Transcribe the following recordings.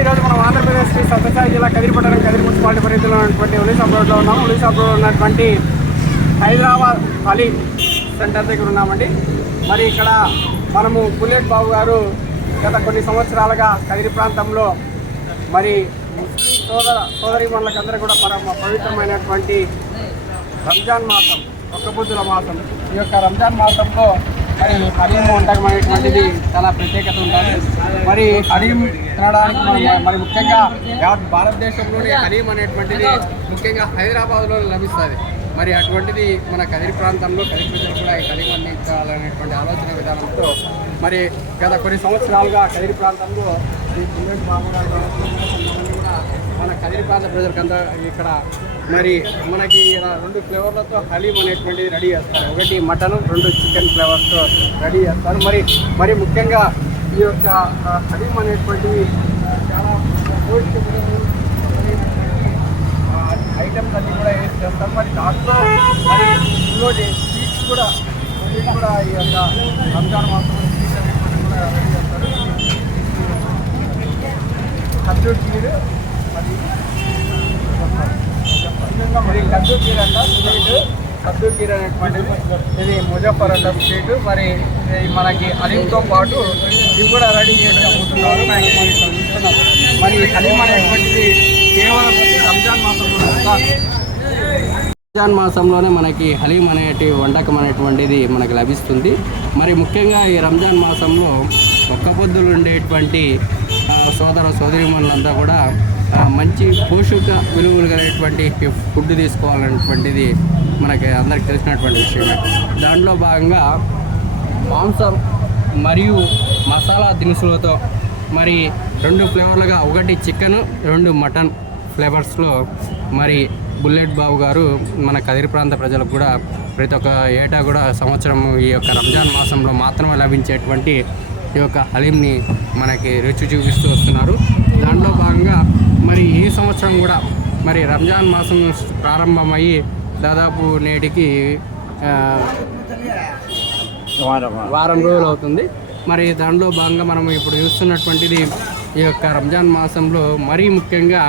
ఈరోజు మనం ఆంధ్రప్రదేశ్ శ్రీ సత్యసాయి జిల్లా కదిరిపట్టణం కదిరి మున్సిపాలిటీ పరిధిలో ఉన్నటువంటి ఉలీసాబ్ రోడ్లో ఉన్నాము ఉలీసాబ్ రోడ్ ఉన్నటువంటి హైదరాబాద్ అలీ సెంటర్ దగ్గర ఉన్నామండి. మరి ఇక్కడ మనము బుల్లెట్ బాబు గారు గత కొన్ని సంవత్సరాలుగా కదిరి ప్రాంతంలో మరి సోదర సోదరి అందరూ కూడా పరమ పవిత్రమైనటువంటి రంజాన్ మాసం ఒక్క బుద్ధుల మాసం. ఈ యొక్క రంజాన్ మాసంలో మరి హలీం వంటకం అనేటువంటిది చాలా ప్రత్యేకత ఉంటుంది. మరి హలీం తినడానికి మరి ముఖ్యంగా భారతదేశంలోని భారతదేశంలోనే హలీం అనేటువంటిది ముఖ్యంగా హైదరాబాద్లో లభిస్తుంది. మరి అటువంటిది మన కదిరి ప్రాంతంలో కదిరి ప్రజలు కూడా ఈ హలీం అందించాలనేటువంటి ఆలోచన విధానంతో మరి గత కొన్ని సంవత్సరాలుగా కదిరి ప్రాంతంలో ఈ బాబు గారు కదిరిపాల కదిరి ప్రాంత ప్రజలకంతా ఇక్కడ మరి మనకి రెండు ఫ్లేవర్లతో హలీం అనేటువంటిది రెడీ చేస్తారు. ఒకటి మటన్ రెండు చికెన్ ఫ్లేవర్స్తో రెడీ చేస్తారు. మరి మరి ముఖ్యంగా ఈ యొక్క ఆ, హలీం అనేటువంటివి చాలా ఐటమ్స్ అన్నీ కూడా వేసి చేస్తారు? మరి దాంట్లో మరి ఇంకోటి స్వీట్స్ కూడా కూడా ఈ యొక్క రంజాన్ మాసం స్వీట్స్ అనేటువంటివి కూడా రెడీ చేస్తారు. మీరు ఖీర్ మరి ఇది ఖర్జూర్ ఖీర్ అంట స్ట్రీట్ ఖర్జూర్ అనేటువంటిది. ఇది ముజఫర్ అంట స్ట్రీట్. మరి మనకి హలీంతో పాటు ఇవి కూడా రెడీ చేసి అమ్ముతున్నారు మనకి మనం మరి ఈ అనేటువంటిది కేవలం రంజాన్ మాసంలో రంజాన్ మాసంలోనే మనకి హలీం అనేటి వంటకం అనేటువంటిది మనకి లభిస్తుంది. మరి ముఖ్యంగా ఈ రంజాన్ మాసంలో ఒక్క పొద్దులు ఉండేటువంటి సోదర సోదరిమణులంతా కూడా మంచి పోషక విలువలు కలిగినటువంటి ఫుడ్ తీసుకోవాలనేటువంటిది మనకి అందరికి తెలిసినటువంటి విషయమే. దాంట్లో భాగంగా మాంసం మరియు మసాలా దినుసులతో మరి రెండు ఫ్లేవర్లుగా ఒకటి చికెన్ రెండు మటన్ ఫ్లేవర్స్లో మరి బుల్లెట్ బాబు గారు మన కదిరి ప్రాంత ప్రజలకు కూడా ప్రతి ఒక్క ఏటా కూడా సంవత్సరం ఈ యొక్క రంజాన్ మాసంలో మాత్రమే లభించేటువంటి ఈ యొక్క హలీంని మనకి రుచి చూపిస్తూ వస్తున్నారు. దాంట్లో భాగంగా మరి ఈ సంవత్సరం కూడా మరి రంజాన్ మాసం ప్రారంభమయ్యి దాదాపు నేటికి వారం. రోజులు అవుతుంది. మరి దానిలో భాగంగా మనం ఇప్పుడు చూస్తున్నటువంటిది ఈ యొక్క రంజాన్ మాసంలో మరీ ముఖ్యంగా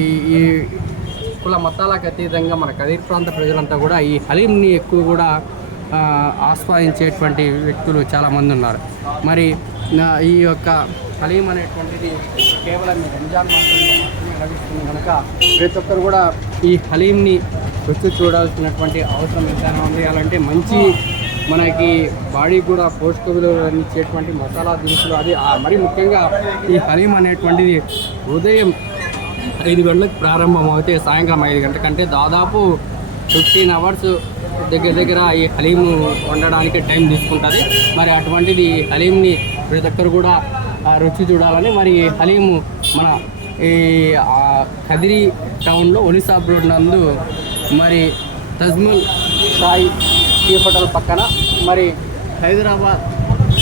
ఈ ఈ కుల మతాలకు అతీతంగా మన కదీర్ ప్రాంత ప్రజలంతా కూడా ఈ హలీంని ఎక్కువ కూడా ఆస్వాదించేటువంటి వ్యక్తులు చాలామంది ఉన్నారు. మరి నా ఈ యొక్క హలీం అనేటువంటిది కేవలం రంజాన్ మాసంలో మాత్రమే లభిస్తుంది కనుక ప్రతి ఒక్కరు కూడా ఈ హలీంని రుచి చూడాల్సినటువంటి అవసరం ఎంతైనా ఉంది. అలాంటి మంచి మనకి బాడీ కూడా పోషక విలువలు ఇచ్చేటువంటి మసాలా దినుసులు అది. ఆ మరీ ముఖ్యంగా ఈ హలీం అనేటువంటిది ఉదయం ఐదు గంటలకు ప్రారంభం అవుతే సాయంకాలం ఐదు గంటల కంటే దాదాపు ఫిఫ్టీన్ అవర్స్ దగ్గర దగ్గర ఈ హలీము వండడానికి టైం తీసుకుంటుంది మరి అటువంటిది ఈ హలీంని ప్రతి ఒక్కరు కూడా రుచి చూడాలని మరి ఈ హలీము మన ఈ కదిరి టౌన్లో ఒలిసాబ్ రోడ్ నందు మరి తజ్ముల్ సాయి టీ హోటల్ పక్కన మరి హైదరాబాద్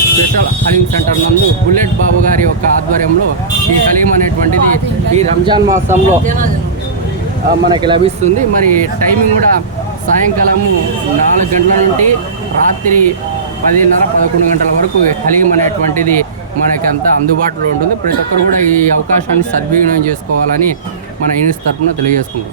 స్పెషల్ హలీం సెంటర్ నందు బుల్లెట్ బాబు గారి యొక్క ఆధ్వర్యంలో ఈ హలీం అనేటువంటిది ఈ రంజాన్ మాసంలో మనకి లభిస్తుంది. మరి టైమింగ్ కూడా సాయంకాలము నాలుగు గంటల నుండి రాత్రి పదిన్నర పదకొండు గంటల వరకు హలీం అనేటువంటిది మనకంతా అందుబాటులో ఉంటుంది. ప్రతి ఒక్కరు కూడా ఈ అవకాశాన్ని సద్వినియోగం చేసుకోవాలని మన యూనిస్ తరఫున తెలియజేసుకుంటాం